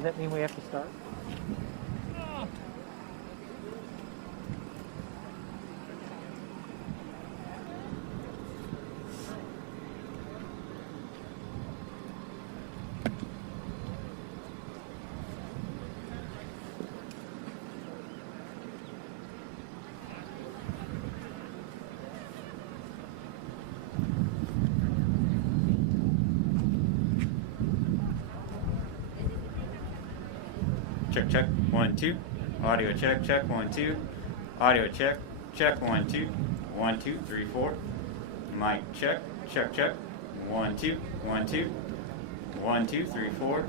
Does that mean we have to start? Check, check, 1, 2. Audio check, check, 1, 2. Audio check, check, 1, 2. 1, 2, 3, 4. Mic check, check, check. 1, 2, 1, 2. 1, 2, 3, 4.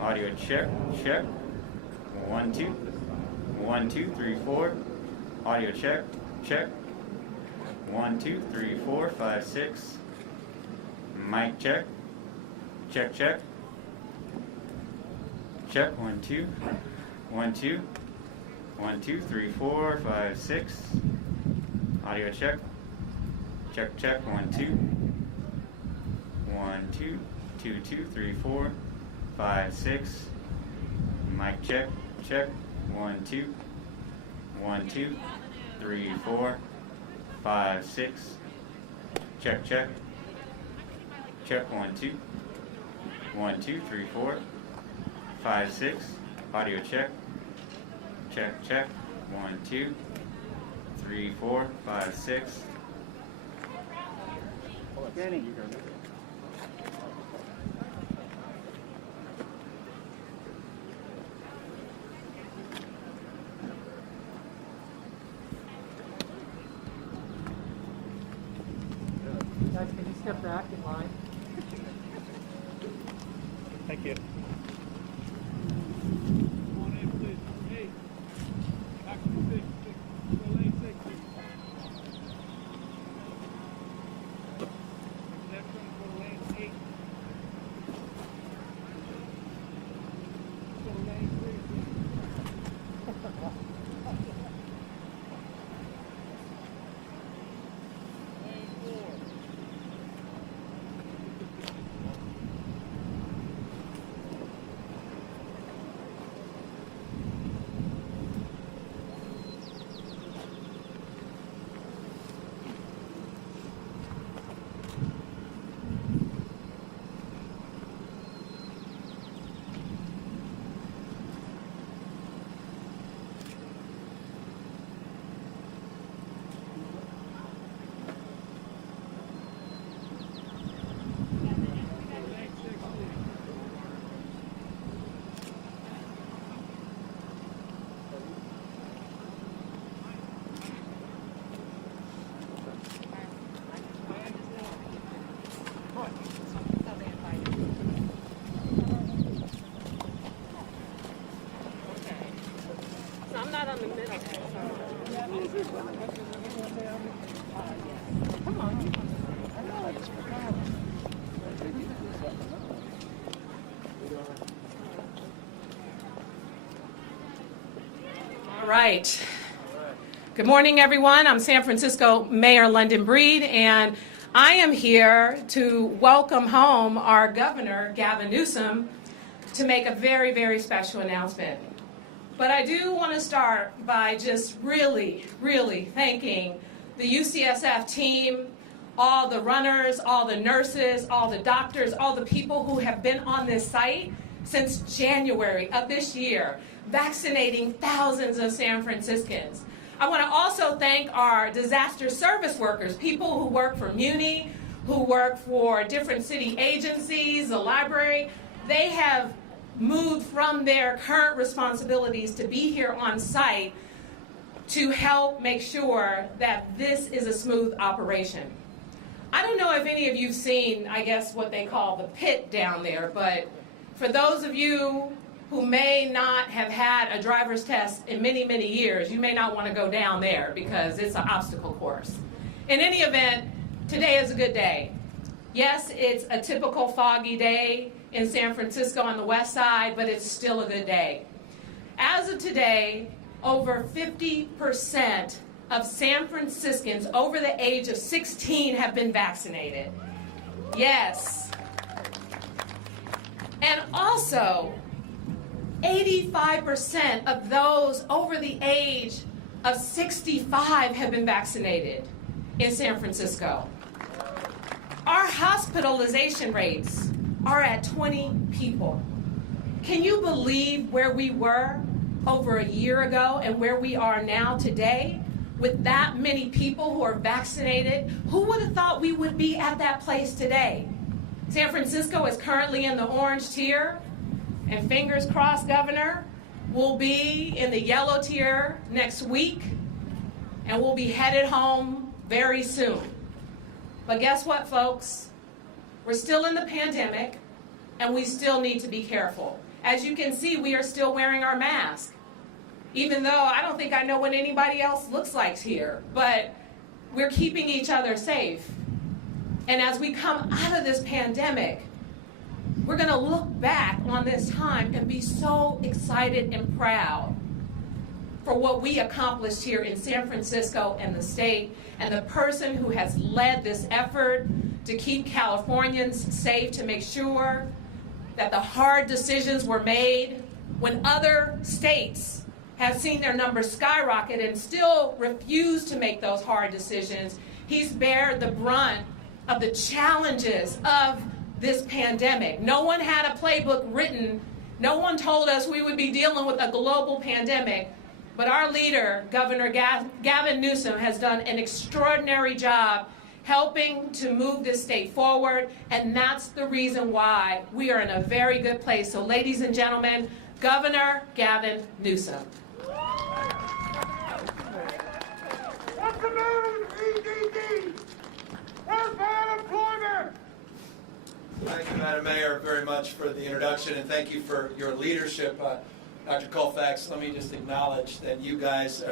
Audio check, check. 1, 2. 1, 2, 3, 4. Audio check, check. 1, 2, 3, 4, 5, 6. Mic check, check, check. Check, 1, 2, 1, 2, 1, 2, 3, 4, 5, 6. Audio check, check, check, 1, 2, 1, 2, 2, 2, 3, 4, 5, 6. Mic check, check, 1, 2, 1, 2, 3, 4, 5, 6. Check, check, check, 1, 2, 1, 2, 3, 4. 5, 6. Audio check. Check, check. 1, 2, 3, 4, 5, 6. Danny. Guys, can you step back in line? Thank you. All right. Good morning, everyone. I'm San Francisco Mayor London Breed, and I am here to welcome home our governor, Gavin Newsom, to make a very, very special announcement. But I do want to start by just really, really thanking the UCSF team, all the runners, all the nurses, all the doctors, all the people who have been on this site since January of this year, vaccinating thousands of San Franciscans. I want to also thank our disaster service workers, people who work for Muni, who work for different city agencies, the library. They have moved from their current responsibilities to be here on site to help make sure that this is a smooth operation. I don't know if any of you've seen, I guess, what they call the pit down there, but for those of you who may not have had a driver's test in many, many years, you may not want to go down there because it's an obstacle course. In any event, today is a good day. Yes, it's a typical foggy day in San Francisco on the west side, but it's still a good day. As of today, over 50% of San Franciscans over the age of 16 have been vaccinated. Yes. And also, 85% of those over the age of 65 have been vaccinated in San Francisco. Our hospitalization rates are at 20 people. Can you believe where we were over a year ago and where we are now today with that many people who are vaccinated? Who would have thought we would be at that place today? San Francisco is currently in the orange tier, and fingers crossed, Governor, we'll be in the yellow tier next week, and we'll be headed home very soon. But guess what, folks? We're still in the pandemic, and we still need to be careful. As you can see, we are still wearing our mask, even though I don't think I know what anybody else looks like here, but we're keeping each other safe. And as we come out of this pandemic, we're going to look back on this time and be so excited and proud for what we accomplished here in San Francisco and the state, and the person who has led this effort to keep Californians safe, to make sure that the hard decisions were made when other states have seen their numbers skyrocket and still refuse to make those hard decisions. He's bared the brunt of the challenges of this pandemic. No one had a playbook written. No one told us we would be dealing with a global pandemic. But our leader, Governor Gavin Newsom, has done an extraordinary job helping to move this state forward, and that's the reason why we are in a very good place. So, ladies and gentlemen, Governor Gavin Newsom. What's the matter with EDD? Where's my unemployment? Thank you, Madam Mayor, very much for the introduction, and thank you for your leadership. Dr. Colfax, let me just acknowledge that you guys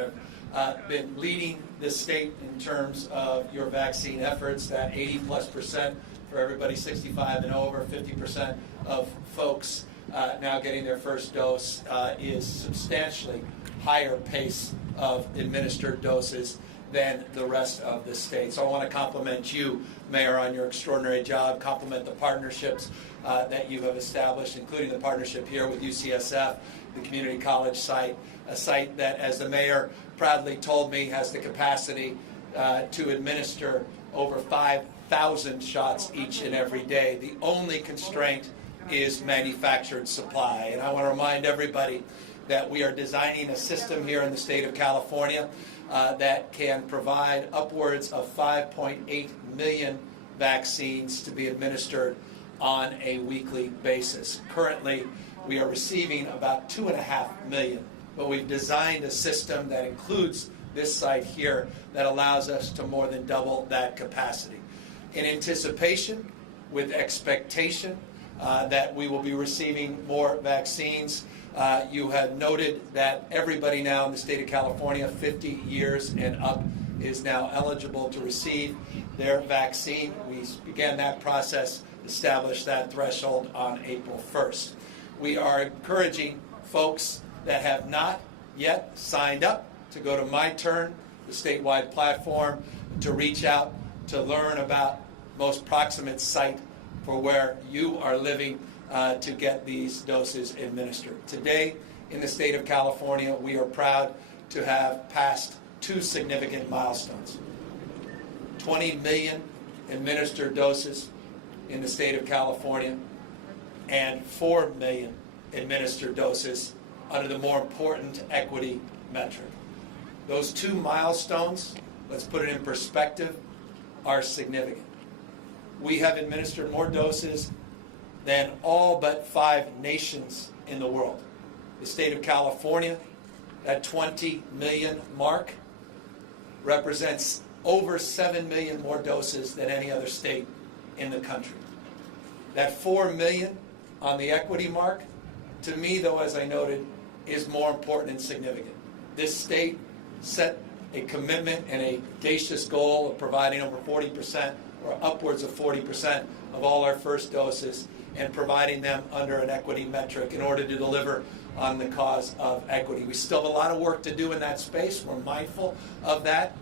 have been leading this state in terms of your vaccine efforts, that 80+% for everybody 65 and over, 50% of folks now getting their first dose is substantially higher pace of administered doses than the rest of the state. So I want to compliment you, Mayor, on your extraordinary job, compliment the partnerships that you have established, including the partnership here with UCSF, the community college site, a site that, as the mayor proudly told me, has the capacity to administer over 5,000 shots each and every day. The only constraint is manufactured supply. And I want to remind everybody that we are designing a system here in the state of California that can provide upwards of 5.8 million vaccines to be administered on a weekly basis. Currently, we are receiving about 2.5 million, but we've designed a system that includes this site here that allows us to more than double that capacity. In anticipation, with expectation that we will be receiving more vaccines, you have noted that everybody now in the state of California, 50 years and up, is now eligible to receive their vaccine. We began that process, established that threshold on April 1st. We are encouraging folks that have not yet signed up to go to My Turn, the statewide platform, to reach out to learn about most proximate site for where you are living to get these doses administered. Today, in the state of California, we are proud to have passed two significant milestones. 20 million administered doses in the state of California, and 4 million administered doses under the more important equity metric. Those two milestones, let's put it in perspective, are significant. We have administered more doses than all but 5 nations in the world. The state of California, that 20 million mark, represents over 7 million more doses than any other state in the country. That 4 million on the equity mark, to me, though, as I noted, is more important and significant. This state set a commitment and a audacious goal of providing over 40% or upwards of 40% of all our first doses and providing them under an equity metric in order to deliver on the cause of equity. We still have a lot of work to do in that space. We're mindful of that.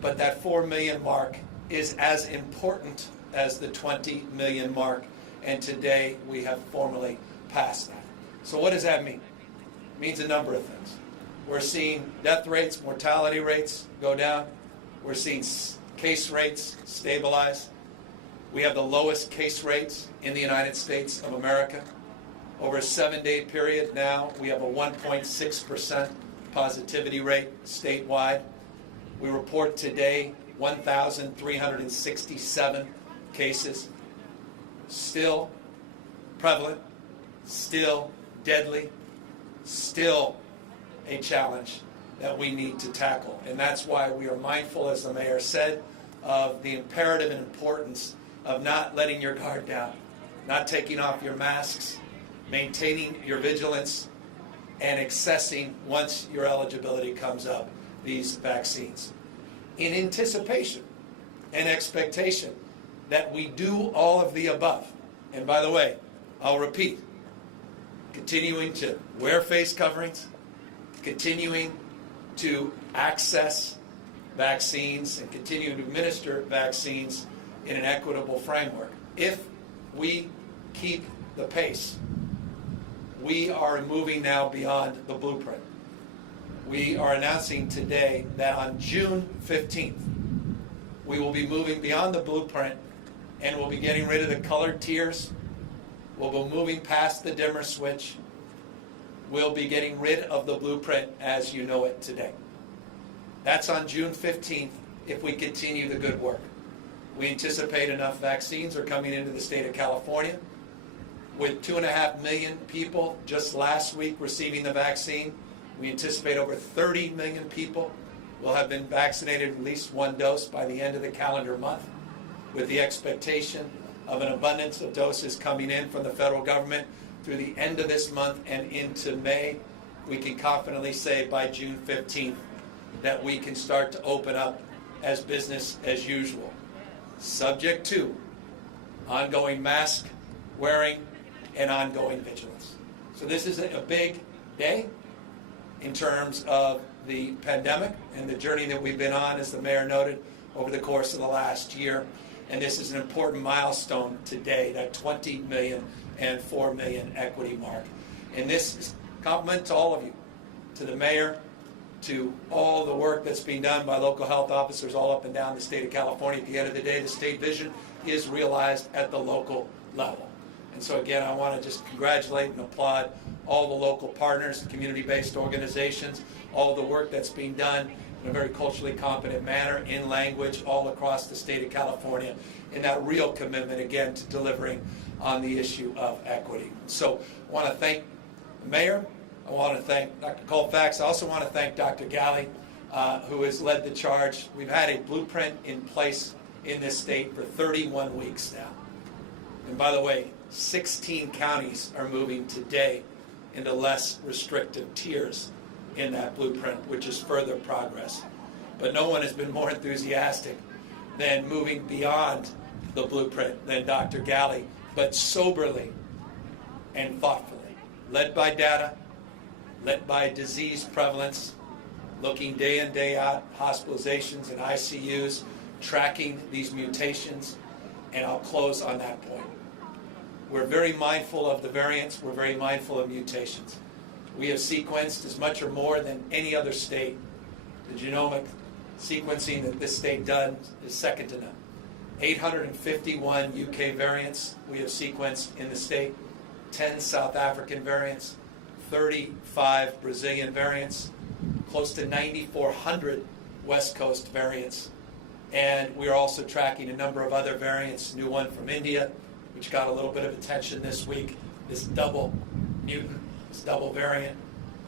But that 4 million mark is as important as the 20 million mark. And today we have formally passed that. So what does that mean? It means a number of things. We're seeing death rates, mortality rates go down. We're seeing case rates stabilize. We have the lowest case rates in the United States of America. Over a 7-day period now, we have a 1.6% positivity rate statewide. We report today 1,367 cases. Still prevalent, still deadly, still a challenge that we need to tackle. And that's why we are mindful, as the mayor said, of the imperative and importance of not letting your guard down, not taking off your masks, maintaining your vigilance, and accessing, once your eligibility comes up, these vaccines. In anticipation and expectation that we do all of the above. And by the way, I'll repeat, continuing to wear face coverings, continuing to access vaccines, and continuing to administer vaccines in an equitable framework. If we keep the pace, we are moving now beyond the blueprint. We are announcing today that on June 15th, we will be moving beyond the blueprint, and we'll be getting rid of the colored tiers. We'll be moving past the dimmer switch. We'll be getting rid of the blueprint as you know it today. That's on June 15th if we continue the good work. We anticipate enough vaccines are coming into the state of California. With 2.5 million people just last week receiving the vaccine, we anticipate over 30 million people will have been vaccinated at least one dose by the end of the calendar month, with the expectation of an abundance of doses coming in from the federal government through the end of this month and into May. We can confidently say by June 15th that we can start to open up as business as usual, subject to ongoing mask wearing and ongoing vigilance. So this is a big day in terms of the pandemic and the journey that we've been on, as the mayor noted, over the course of the last year. And this is an important milestone today, that 20 million and 4 million equity mark. And this is a compliment to all of you, to the mayor, to all the work that's being done by local health officers all up and down the state of California. At the end of the day, the state vision is realized at the local level. And so again, I want to just congratulate and applaud all the local partners, community-based organizations, all the work that's being done in a very culturally competent manner, in language, all across the state of California, and that real commitment, again, to delivering on the issue of equity. So I want to thank the mayor. I want to thank Dr. Colfax. I also want to thank Dr. Galley, who has led the charge. We've had a blueprint in place in this state for 31 weeks now. And by the way, 16 counties are moving today into less restrictive tiers in that blueprint, which is further progress. But no one has been more enthusiastic than moving beyond the blueprint than Dr. Galley, but soberly and thoughtfully, led by data, led by disease prevalence, looking day in, day out, hospitalizations and ICUs, tracking these mutations, and I'll close on that point. We're very mindful of the variants. We're very mindful of mutations. We have sequenced as much or more than any other state. The genomic sequencing that this state does is second to none. 851 UK variants we have sequenced in the state, 10 South African variants, 35 Brazilian variants, close to 9,400 West Coast variants. And we are also tracking a number of other variants, new one from India, which got a little bit of attention this week, this double mutant, this double variant,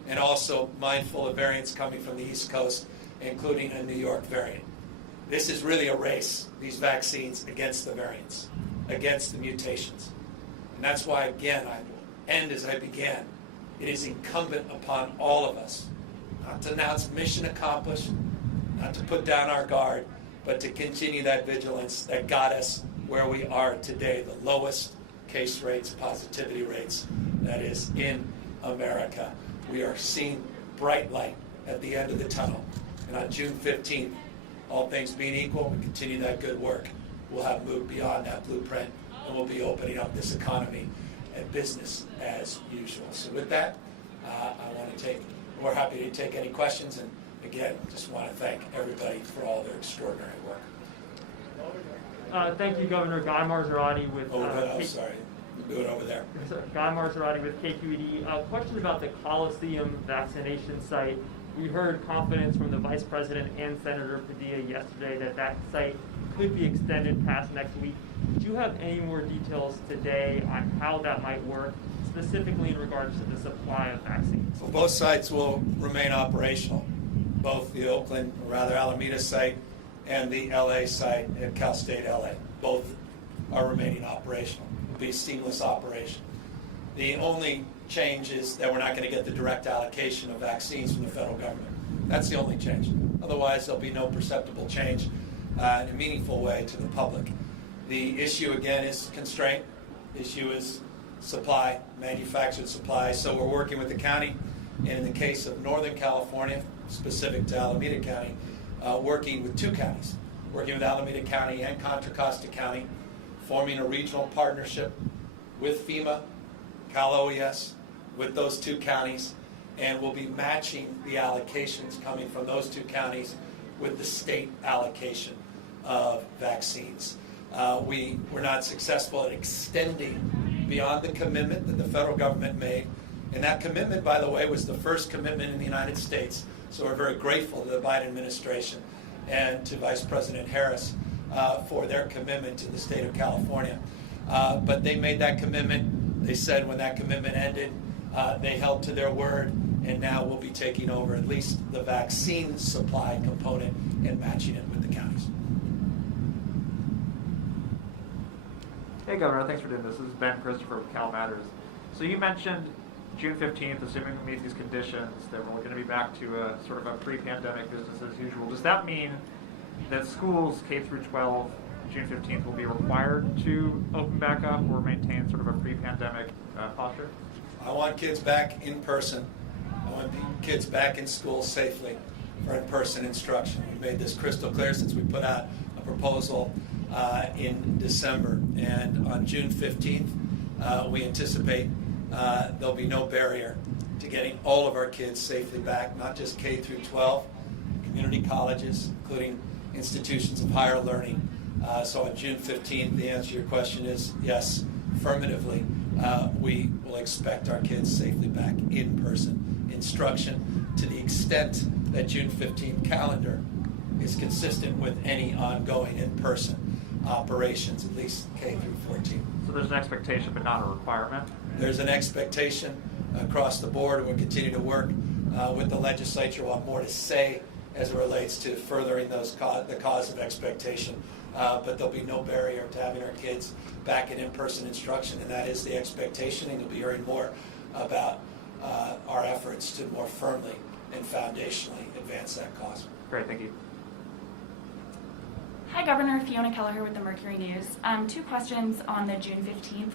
and also mindful of variants coming from the East Coast, including a New York variant. This is really a race, these vaccines, against the variants, against the mutations. And that's why, again, I will end as I began. It is incumbent upon all of us not to announce mission accomplished, not to put down our guard, but to continue that vigilance that got us where we are today, the lowest case rates, positivity rates, that is in America. We are seeing bright light at the end of the tunnel. And on June 15th, all things being equal, we continue that good work. We'll have moved beyond that blueprint, and we'll be opening up this economy and business as usual. So with that, we're happy to take any questions, and again, just want to thank everybody for all their extraordinary work. Thank you, Governor. Guy Marzorati with Sorry, do it over there. Guy Marzorati with KQED. Question about the Coliseum vaccination site. We heard confidence from the Vice President and Senator Padilla yesterday that that site could be extended past next week. Do you have any more details today on how that might work, specifically in regards to the supply of vaccines? Well, both sites will remain operational, both the Alameda site and the LA site at Cal State LA. Both are remaining operational. It'll be a seamless operation. The only change is that we're not going to get the direct allocation of vaccines from the federal government. That's the only change. Otherwise, there'll be no perceptible change in a meaningful way to the public. The issue, again, is constraint. The issue is supply, manufactured supply. So we're working with the county, and in the case of Northern California, specific to Alameda County, working with two counties, working with Alameda County and Contra Costa County, forming a regional partnership with FEMA, Cal OES, with those two counties, and we'll be matching the allocations coming from those two counties with the state allocation of vaccines. We were not successful at extending beyond the commitment that the federal government made, and that commitment, by the way, was the first commitment in the United States. So we're very grateful to the Biden administration and to Vice President Harris for their commitment to the state of California. But they made that commitment. They said when that commitment ended, they held to their word, and now we'll be taking over at least the vaccine supply component and matching it with the counties. Hey, Governor, thanks for doing this. This is Ben Christopher with Cal Matters. So you mentioned June 15th, assuming we meet these conditions, that we're going to be back to a sort of a pre-pandemic business as usual. Does that mean that schools K through 12, June 15th, will be required to open back up or maintain sort of a pre-pandemic posture? I want kids back in person. I want kids back in school safely for in-person instruction. We've made this crystal clear since we put out a proposal in December. And on June 15th, we anticipate there'll be no barrier to getting all of our kids safely back, not just K through 12, community colleges, including institutions of higher learning. So on June 15th, the answer to your question is yes, affirmatively. We will expect our kids safely back in person instruction to the extent that June 15th calendar is consistent with any ongoing in-person operations, at least K through 14. So there's an expectation but not a requirement? There's an expectation across the board, and we'll continue to work with the legislature. We'll have more to say as it relates to furthering the cause of expectation. But there'll be no barrier to having our kids back in in-person instruction, and that is the expectation, and you'll be hearing more about our efforts to more firmly and foundationally advance that cause. Great, thank you. Hi, Governor. Fiona Keller here with the Mercury News. Two questions on the June 15th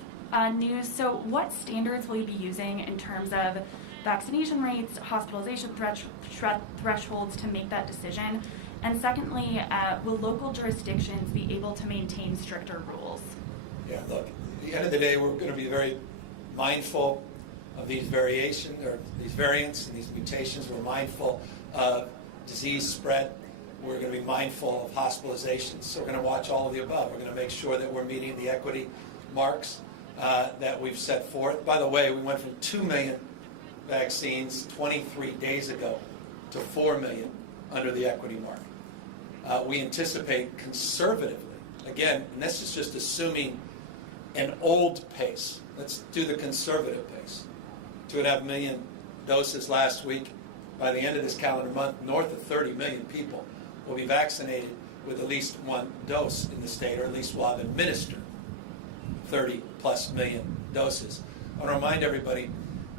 news. So what standards will you be using in terms of vaccination rates, hospitalization thresholds to make that decision? And secondly, will local jurisdictions be able to maintain stricter rules? Yeah, look, at the end of the day, we're going to be very mindful of these variations, or these variants and these mutations. We're mindful of disease spread. We're going to be mindful of hospitalizations. So we're going to watch all of the above. We're going to make sure that we're meeting the equity marks that we've set forth. By the way, we went from 2 million vaccines 23 days ago to 4 million under the equity mark. We anticipate conservatively, again, and this is just assuming an old pace. Let's do the conservative pace. 2.5 million doses last week. By the end of this calendar month, north of 30 million people will be vaccinated with at least one dose in the state, or at least will have administered 30 plus million doses. I want to remind everybody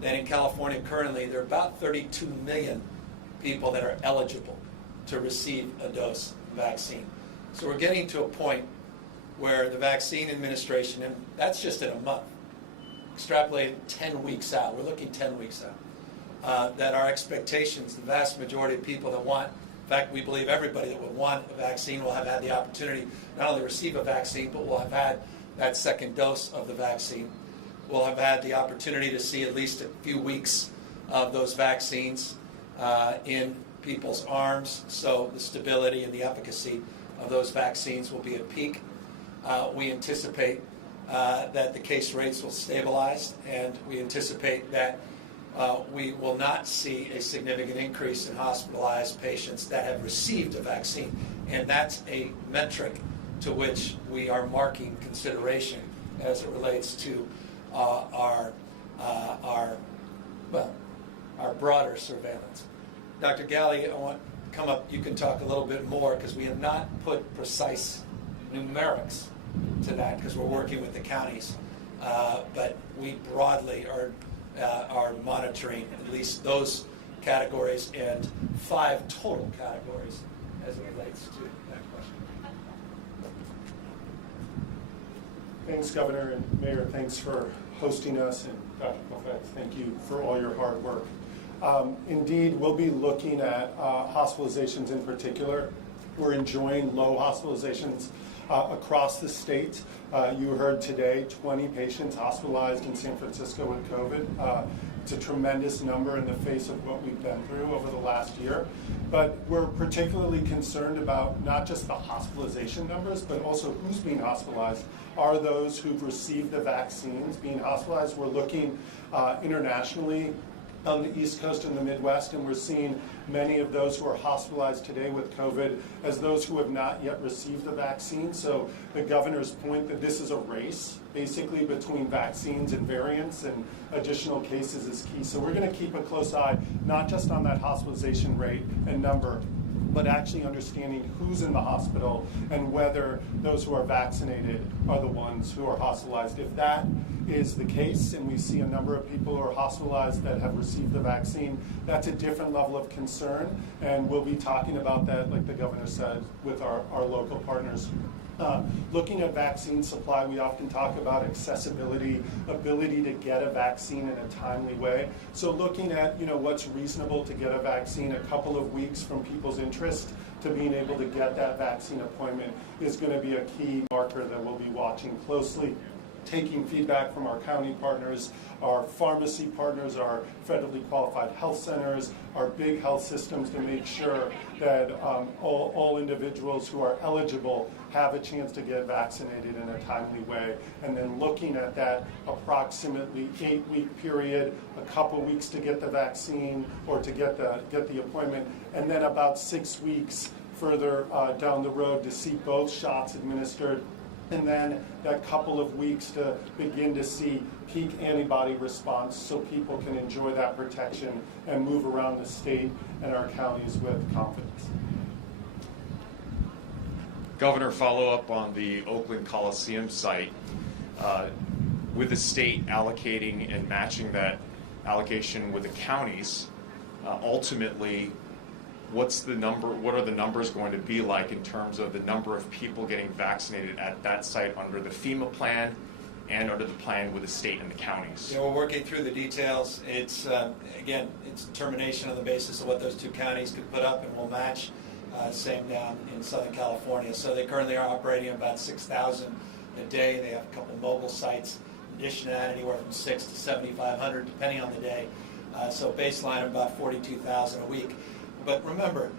that in California currently, there are about 32 million people that are eligible to receive a dose of vaccine. So we're getting to a point where the vaccine administration, and that's just in a month, extrapolated 10 weeks out, we're looking 10 weeks out, that our expectations, the vast majority of people that want, in fact, we believe everybody that would want a vaccine will have had the opportunity not only receive a vaccine, but will have had that second dose of the vaccine, will have had the opportunity to see at least a few weeks of those vaccines in people's arms, so the stability and the efficacy of those vaccines will be at peak. We anticipate that the case rates will stabilize, and we anticipate that we will not see a significant increase in hospitalized patients that have received a vaccine, and that's a metric to which we are marking consideration as it relates to our broader surveillance. Dr. Galley, I want to come up. You can talk a little bit more because we have not put precise numerics to that because we're working with the counties, but we broadly are monitoring at least those categories and 5 total categories as it relates to that question. Thanks, Governor and Mayor. Thanks for hosting us, and Dr. Kofetz, thank you for all your hard work. Indeed, we'll be looking at hospitalizations in particular. We're enjoying low hospitalizations across the state. You heard today 20 patients hospitalized in San Francisco with COVID. It's a tremendous number in the face of what we've been through over the last year. But we're particularly concerned about not just the hospitalization numbers, but also who's being hospitalized. Are those who've received the vaccines being hospitalized? We're looking internationally on the East Coast and the Midwest, and we're seeing many of those who are hospitalized today with COVID as those who have not yet received the vaccine. So the governor's point that this is a race, basically, between vaccines and variants and additional cases is key. So we're going to keep a close eye, not just on that hospitalization rate and number, but actually understanding who's in the hospital and whether those who are vaccinated are the ones who are hospitalized. If that is the case, and we see a number of people who are hospitalized that have received the vaccine, that's a different level of concern, and we'll be talking about that, like the governor said, with our local partners. Looking at vaccine supply, we often talk about accessibility, ability to get a vaccine in a timely way. So looking at what's reasonable to get a vaccine, a couple of weeks from people's interest to being able to get that vaccine appointment is going to be a key marker that we'll be watching closely. Taking feedback from our county partners, our pharmacy partners, our federally qualified health centers, our big health systems to make sure that all individuals who are eligible have a chance to get vaccinated in a timely way. And then looking at that approximately 8-week period, a couple weeks to get the vaccine or to get the appointment, and then about 6 weeks further down the road to see both shots administered. And then that couple of weeks to begin to see peak antibody response so people can enjoy that protection and move around the state and our counties with confidence. Governor, follow up on the Oakland Coliseum site. With the state allocating and matching that allocation with the counties, ultimately, what are the numbers going to be like in terms of the number of people getting vaccinated at that site under the FEMA plan and under the plan with the state and the counties? Yeah, we're working through the details. It's, again, it's determination on the basis of what those 2 counties could put up, and we'll match. Same down in Southern California. So they currently are operating about 6,000 a day. They have a couple mobile sites. In addition to that, anywhere from 6 to 7,500, depending on the day. So baseline of about 42,000 a week. But remember,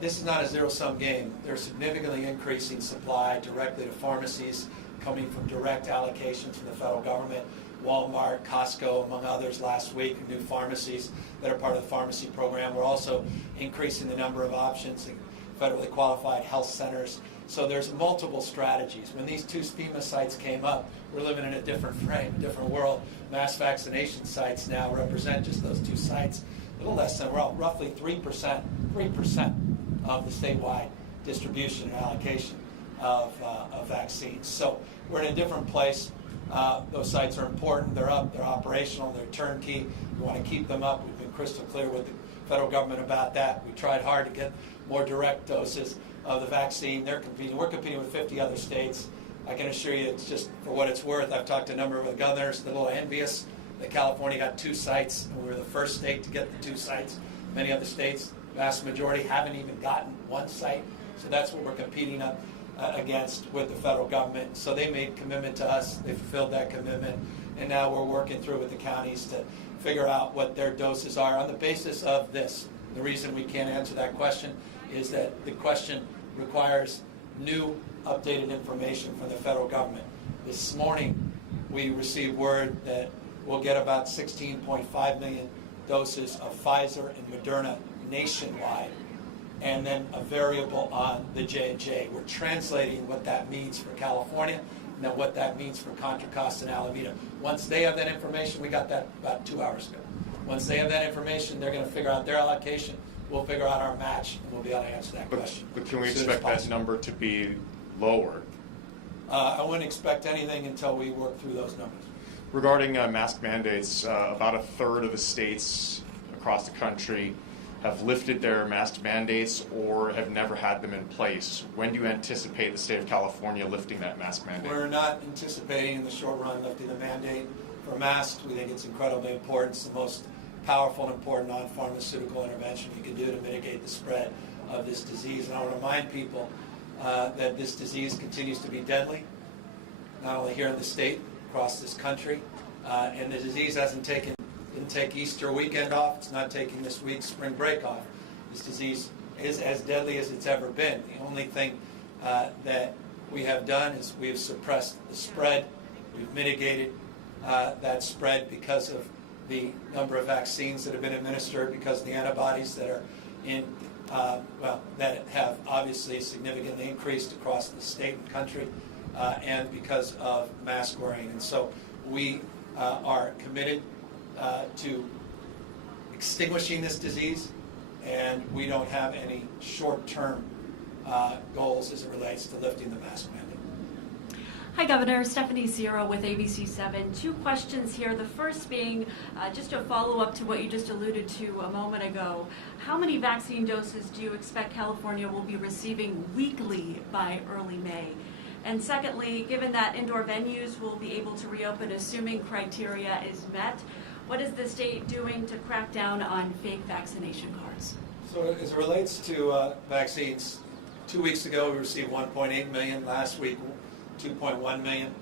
this is not a zero-sum game. They're significantly increasing supply directly to pharmacies, coming from direct allocations from the federal government. Walmart, Costco, among others, last week, new pharmacies that are part of the pharmacy program. We're also increasing the number of options in federally qualified health centers. So there's multiple strategies. When these 2 FEMA sites came up, we're living in a different frame, a different world. Mass vaccination sites now represent just those 2 sites. A little less than, well, roughly 3% of the statewide distribution and allocation of vaccines. So we're in a different place. Those sites are important. They're up. They're operational. They're turnkey. We want to keep them up. We've been crystal clear with the federal government about that. We tried hard to get more direct doses of the vaccine. They're competing. We're competing with 50 other states. I can assure you, it's just for what it's worth. I've talked to a number of the governors. They're a little envious that California got 2 sites, and we were the first state to get the 2 sites. Many other states, vast majority, haven't even gotten 1 site. So that's what we're competing on. against with the federal government. So they made commitment to us. They fulfilled that commitment. And now we're working through with the counties to figure out what their doses are on the basis of this. The reason we can't answer that question is that the question requires new updated information from the federal government. This morning we received word that we'll get about 16.5 million doses of Pfizer and Moderna nationwide, and then a variable on the J&J. We're translating what that means for California and then what that means for Contra Costa and Alameda. Once they have that information, we got that about 2 hours ago. Once they have that information, they're going to figure out their allocation. We'll figure out our match, and we'll be able to answer that question. But can we as soon as expect that possible. number to be lower? I wouldn't expect anything until we work through those numbers. Regarding mask mandates, about a third of the states across the country have lifted their mask mandates or have never had them in place. When do you anticipate the state of California lifting that mask mandate? We're not anticipating in the short run lifting the mandate for masks. We think it's incredibly important. It's the most powerful and important non-pharmaceutical intervention you can do to mitigate the spread of this disease. And I want to remind people that this disease continues to be deadly, not only here in the state, across this country. And the disease didn't take Easter weekend off. It's not taking this week's spring break off. This disease is as deadly as it's ever been. The only thing that we have done is we have suppressed the spread. We've mitigated that spread because of the number of vaccines that have been administered, because of the antibodies that are in, that have obviously significantly increased across the state and country, and because of mask wearing. And so we are committed to extinguishing this disease, and we don't have any short-term goals as it relates to lifting the mask mandate. Hi, Governor. Stephanie Zero with ABC7. Two questions here. The first being just a follow-up to what you just alluded to a moment ago. How many vaccine doses do you expect California will be receiving weekly by early May? And secondly, given that indoor venues will be able to reopen assuming criteria is met, what is the state doing to crack down on fake vaccination cards? So as it relates to vaccines, 2 weeks ago we received 1.8 million. Last week, 2.1 million.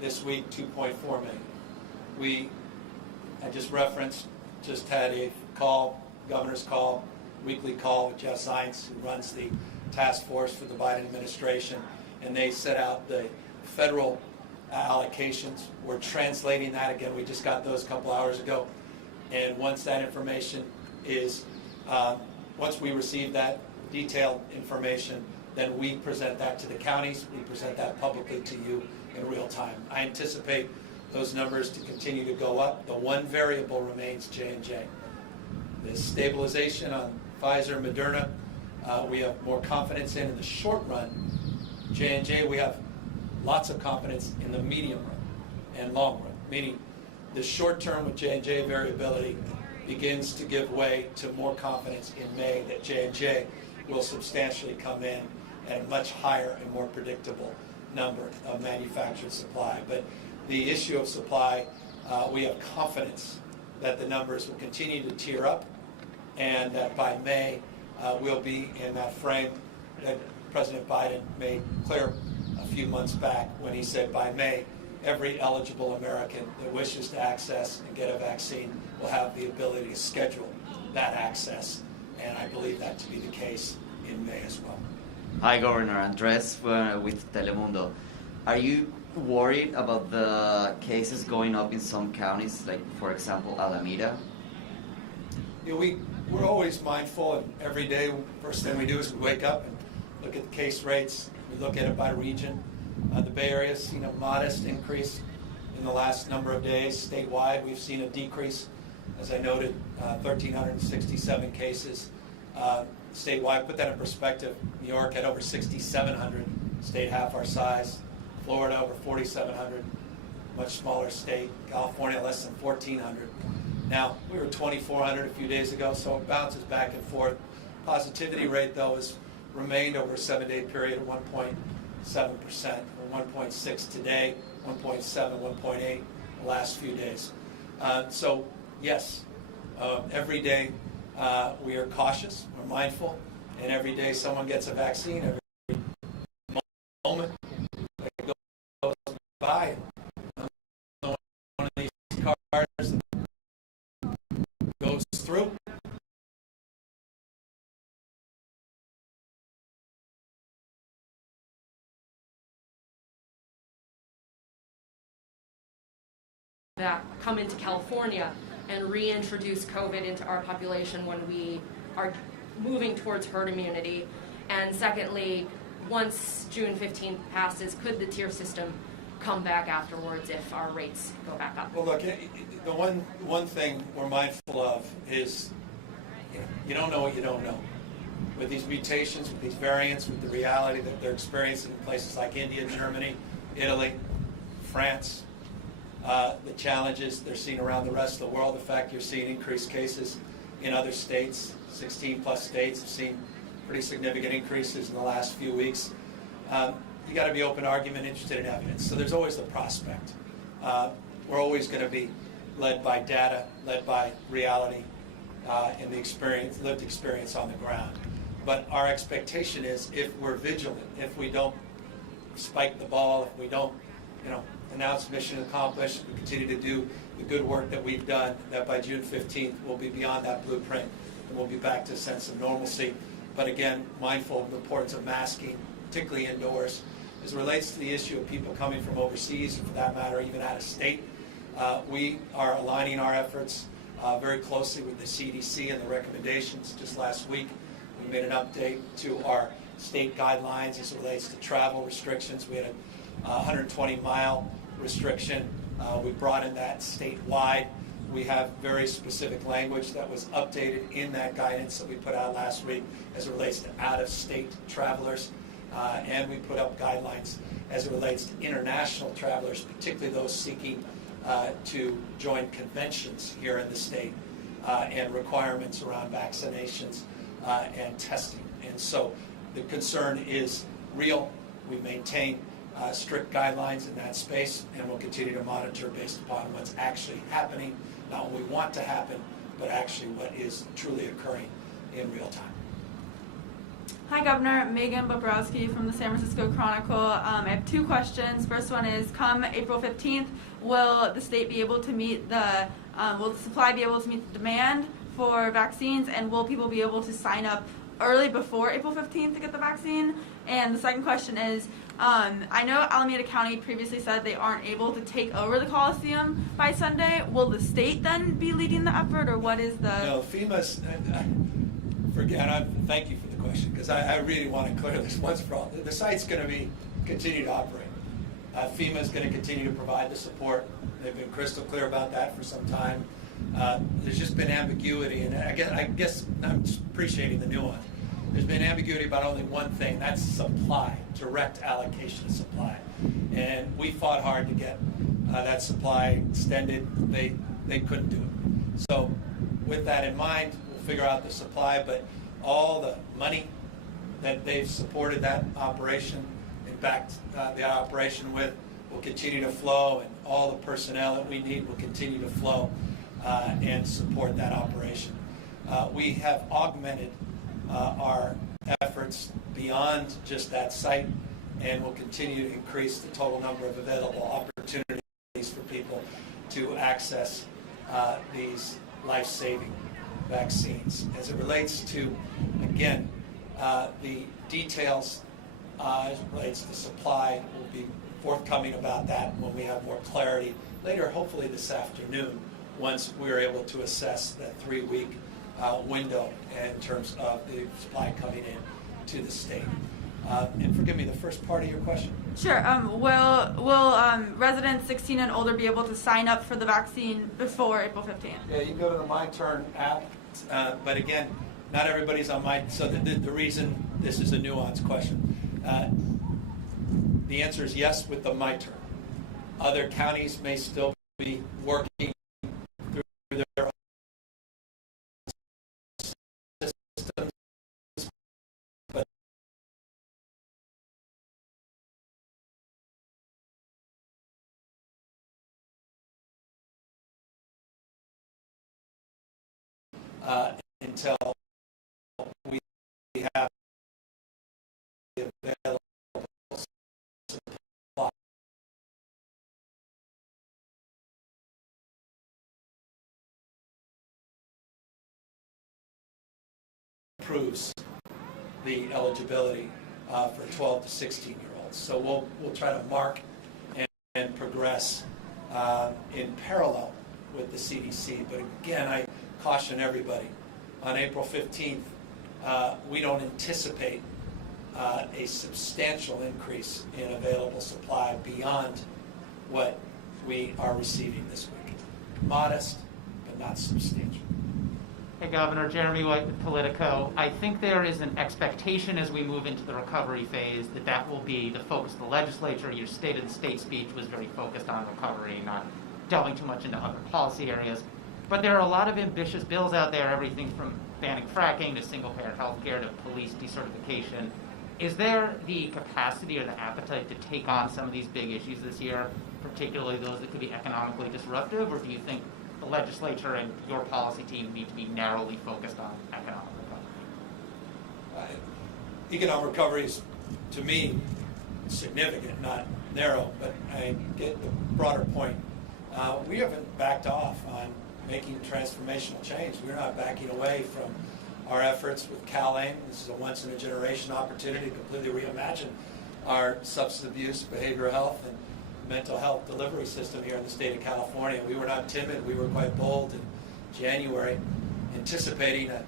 This week, 2.4 million. I just referenced, just had a call, governor's call, weekly call with Jeff Zients, who runs the task force for the Biden administration, and they set out the federal allocations. We're translating that again. We just got those a couple hours ago. And once that information is, once we receive that detailed information, then we present that to the counties. We present that publicly to you in real time. I anticipate those numbers to continue to go up. The one variable remains J&J. The stabilization on Pfizer and Moderna, we have more confidence in the short run. J&J, we have lots of confidence in the medium run and long run, meaning the short term with J&J variability begins to give way to more confidence in May that J&J will substantially come in at a much higher and more predictable number of manufactured supply. But the issue of supply, we have confidence that the numbers will continue to tier up, and that by May we'll be in that frame that President Biden made clear a few months back when he said by May every eligible American that wishes to access and get a vaccine will have the ability to schedule that access, and I believe that to be the case in May as well. Hi, Governor. Andres with Telemundo. Are you worried about the cases going up in some counties, like, for example, Alameda? You know, we're always mindful, and every day, first thing we do is we wake up and look at the case rates. We look at it by region. The Bay Area's seen a modest increase in the last number of days. Statewide, we've seen a decrease. As I noted, 1,367 cases. Statewide, put that in perspective, New York had over 6,700, state half our size. Florida over 4,700, much smaller state. California less than 1,400. Now, we were 2,400 a few days ago, so it bounces back and forth. Positivity rate, though, has remained over a 7-day period at 1.7%, or 1.6 today, 1.7, 1.8 the last few days. So, yes, every day we are cautious, we're mindful, and every day someone gets a vaccine, every by one of these cars goes through. That come into California and reintroduce COVID into our population when we are moving towards herd immunity. And secondly, once June 15th passes, could the tier system come back afterwards if our rates go back up? Well, look, the one thing we're mindful of is you don't know what you don't know. With these mutations, with these variants, with the reality that they're experiencing in places like India, Germany, Italy, France, the challenges they're seeing around the rest of the world, the fact you're seeing increased cases in other states, 16 plus states have seen pretty significant increases in the last few weeks. You got to be open argument, interested in evidence. So there's always the prospect. We're always going to be led by data, led by reality, and the experience, lived experience on the ground. But our expectation is if we're vigilant, if we don't spike the ball, if we don't, announce mission accomplished, we continue to do the good work that we've done, that by June 15th we'll be beyond that blueprint and we'll be back to a sense of normalcy. But again, mindful of the importance of masking, particularly indoors. As it relates to the issue of people coming from overseas, and for that matter, even out of state, we are aligning our efforts very closely with the CDC and the recommendations. Just last week, we made an update to our state guidelines as it relates to travel restrictions. We had a 120-mile restriction. We brought in that statewide. We have very specific language that was updated in that guidance that we put out last week as it relates to out-of-state travelers. And we put up guidelines as it relates to international travelers, particularly those seeking to join conventions here in the state, and requirements around vaccinations and testing. And so the concern is real. We maintain strict guidelines in that space, and we'll continue to monitor based upon what's actually happening, not what we want to happen, but actually what is truly occurring in real time. Hi, Governor. Megan Bobrowski from the San Francisco Chronicle. I have two questions. First one is, come April 15th, will the state be able to meet will the supply be able to meet the demand for vaccines, and will people be able to sign up early before April 15th to get the vaccine? And the second question is, I know Alameda County previously said they aren't able to take over the Coliseum by Sunday. Will the state then be leading the effort, or what is the... No, FEMA's... thank you for the question, because I really want to clear this once for all. The site's going to continue to operate. FEMA is going to continue to provide the support. They've been crystal clear about that for some time. There's just been ambiguity, and I guess I'm appreciating the nuance. There's been ambiguity about only one thing, that's supply, direct allocation of supply. And we fought hard to get that supply extended. They couldn't do it. So with that in mind, we'll figure out the supply, but all the money that they've supported that operation and backed the operation with will continue to flow, and all the personnel that we need will continue to flow and support that operation. We have augmented our efforts beyond just that site, and will continue to increase the total number of available opportunities for people to access these life-saving vaccines. As it relates to, again, the details as it relates to supply, we'll be forthcoming about that when we have more clarity later, hopefully this afternoon, once we're able to assess that 3-week window in terms of the supply coming in to the state. And forgive me, the first part of your question? Sure. Will residents 16 and older be able to sign up for the vaccine before April 15th? Yeah, you can go to the My Turn app, but again, not everybody's on My. So the reason this is a nuanced question, the answer is yes with the My Turn. Other counties may still be working through their own systems, but until we have the available supply. improves the eligibility for 12 to 16-year-olds. So we'll try to mark and progress in parallel with the CDC. But again, I caution everybody, on April 15th, we don't anticipate a substantial increase in available supply beyond what we are receiving this week. Modest, but not substantial. Hey, Governor, Jeremy White with Politico. I think there is an expectation as we move into the recovery phase that that will be the focus of the legislature. Your State of the State speech was very focused on recovery, not delving too much into other policy areas. But there are a lot of ambitious bills out there, everything from banning fracking to single-payer health care to police decertification. Is there the capacity or the appetite to take on some of these big issues this year, particularly those that could be economically disruptive, or do you think the legislature and your policy team need to be narrowly focused on economic recovery? Economic recovery is, to me, significant, not narrow, but I get the broader point. We haven't backed off on making transformational change. We're not backing away from our efforts with CalAIM. This is a once-in-a-generation opportunity to completely reimagine our substance abuse, behavioral health, and mental health delivery system here in the state of California. We were not timid. We were quite bold in January, anticipating a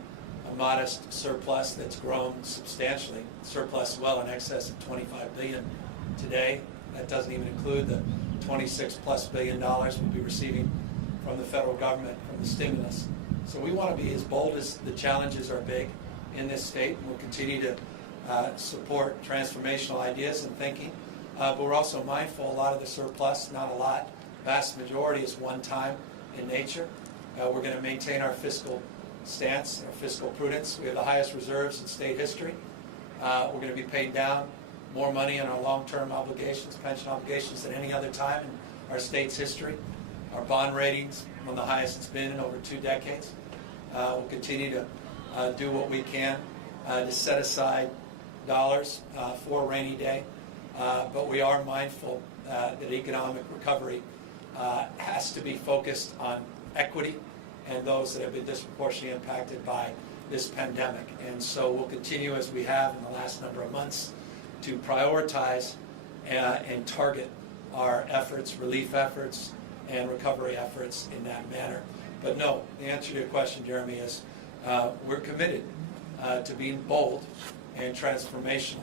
modest surplus that's grown substantially. Surplus well in excess of $25 billion today. That doesn't even include the $26+ billion we'll be receiving from the federal government from the stimulus. So we want to be as bold as the challenges are big in this state, and we'll continue to support transformational ideas and thinking. But we're also mindful a lot of the surplus, not a lot, vast majority is one-time in nature. We're going to maintain our fiscal stance, our fiscal prudence. We have the highest reserves in state history. We're going to be paying down more money on our long-term obligations, pension obligations, than any other time in our state's history. Our bond ratings, one of the highest it's been in over 2 decades. We'll continue to do what we can to set aside dollars for a rainy day. But we are mindful that economic recovery has to be focused on equity and those that have been disproportionately impacted by this pandemic. And so we'll continue, as we have in the last number of months, to prioritize and target our efforts, relief efforts, and recovery efforts in that manner. But no, the answer to your question, Jeremy, is we're committed to being bold and transformational,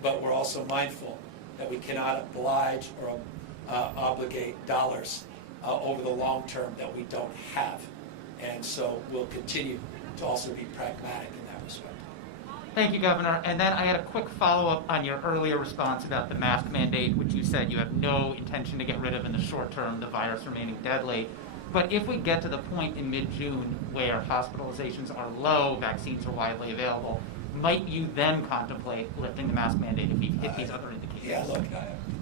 but we're also mindful that we cannot oblige or obligate dollars over the long term that we don't have. And so we'll continue to also be pragmatic in that respect. Thank you, Governor. And then I had a quick follow-up on your earlier response about the mask mandate, which you said you have no intention to get rid of in the short term, the virus remaining deadly. But if we get to the point in mid-June where hospitalizations are low, vaccines are widely available, might you then contemplate lifting the mask mandate if you hit these other indicators? Yeah, look,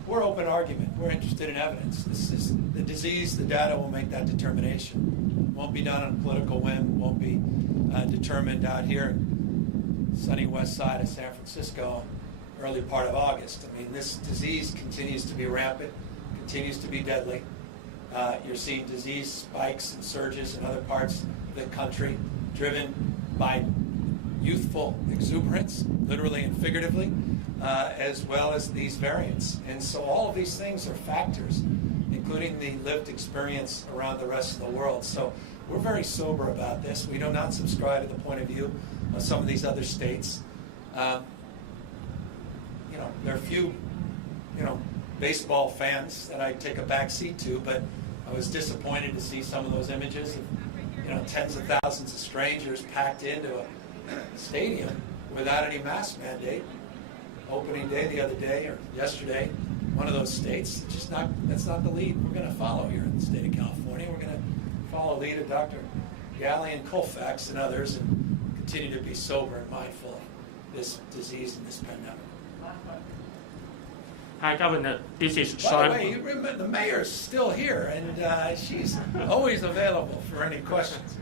we're open argument. We're interested in evidence. This is the disease, the data will make that determination. It won't be done on a political whim. It won't be determined out here in sunny west side of San Francisco early part of August. I mean, this disease continues to be rampant, continues to be deadly. You're seeing disease spikes and surges in other parts of the country driven by youthful exuberance, literally and figuratively, as well as these variants. And so all of these things are factors, including the lived experience around the rest of the world. So we're very sober about this. We do not subscribe to the point of view of some of these other states. There are few, baseball fans that I take a back seat to, but I was disappointed to see some of those images of, tens of thousands of strangers packed into a stadium without any mask mandate. Opening day the other day or yesterday, one of those states. That's not the lead we're going to follow here in the state of California. We're going to follow the lead of Dr. Galley and Colfax and others, and continue to be sober and mindful of this disease and this pandemic. Hi, Governor. This is By Sean. the way, you remember, the mayor's still here, and she's always available for any questions.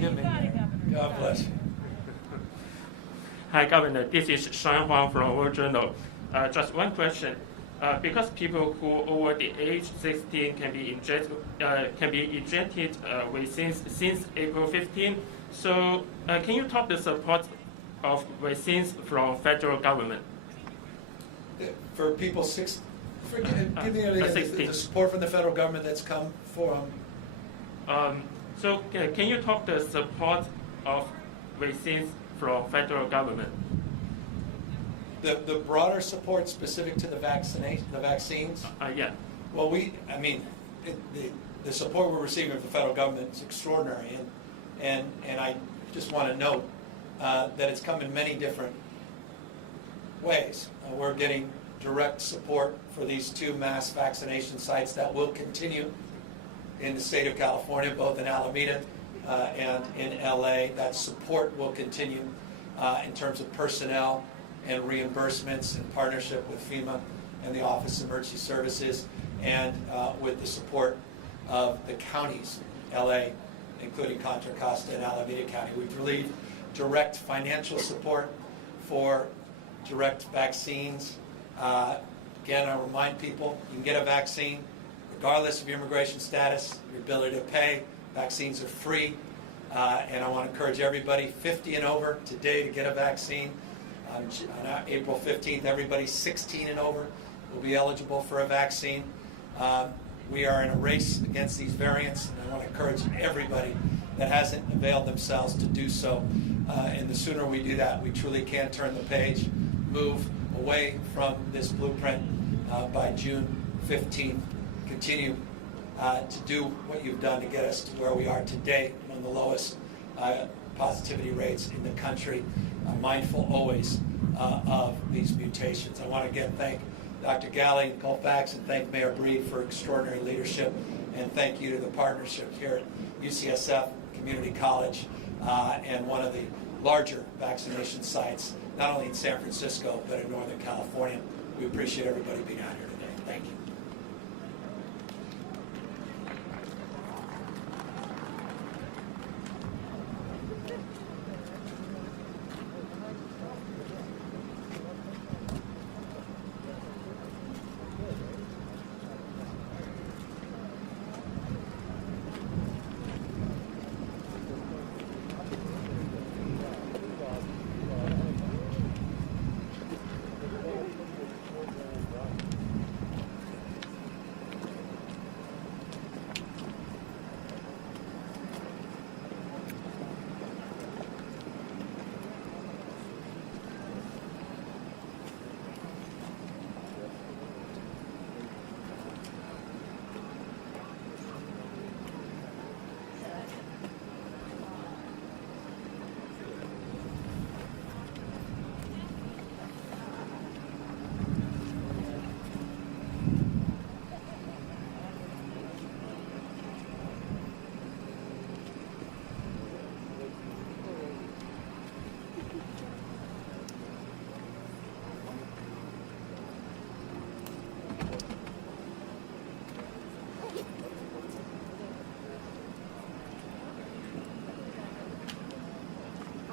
God bless you. Hi, Governor. This is Sean Huang from World Journal. Just one question. Because people who over the age 16 can be injected since April 15. So, can you talk the support of vaccines from federal government? For people give me the support from the federal government that's come from. So can you talk the support of vaccines from federal government? The broader support specific to the vaccines? Yeah. Well, the support we're receiving from the federal government is extraordinary, and I just want to note that it's come in many different ways. We're getting direct support for these 2 mass vaccination sites that will continue in the state of California, both in Alameda and in LA. That support will continue in terms of personnel and reimbursements in partnership with FEMA and the Office of Emergency Services, and with the support of the counties, LA, including Contra Costa and Alameda County. We've relieved direct financial support for direct vaccines. Again, I remind people, you can get a vaccine regardless of your immigration status, your ability to pay. Vaccines are free, and I want to encourage everybody 50 and over today to get a vaccine. On April 15th, everybody 16 and over will be eligible for a vaccine. We are in a race against these variants, and I want to encourage everybody that hasn't availed themselves to do so. And the sooner we do that, we truly can turn the page, move away from this blueprint by June 15th, continue to do what you've done to get us to where we are today, one of the lowest positivity rates in the country, mindful always of these mutations. I want to again thank Dr. Galley and Colfax, and thank Mayor Breed for extraordinary leadership, and thank you to the partnership here at UCSF Community College and one of the larger vaccination sites, not only in San Francisco, but in Northern California. We appreciate everybody being out here.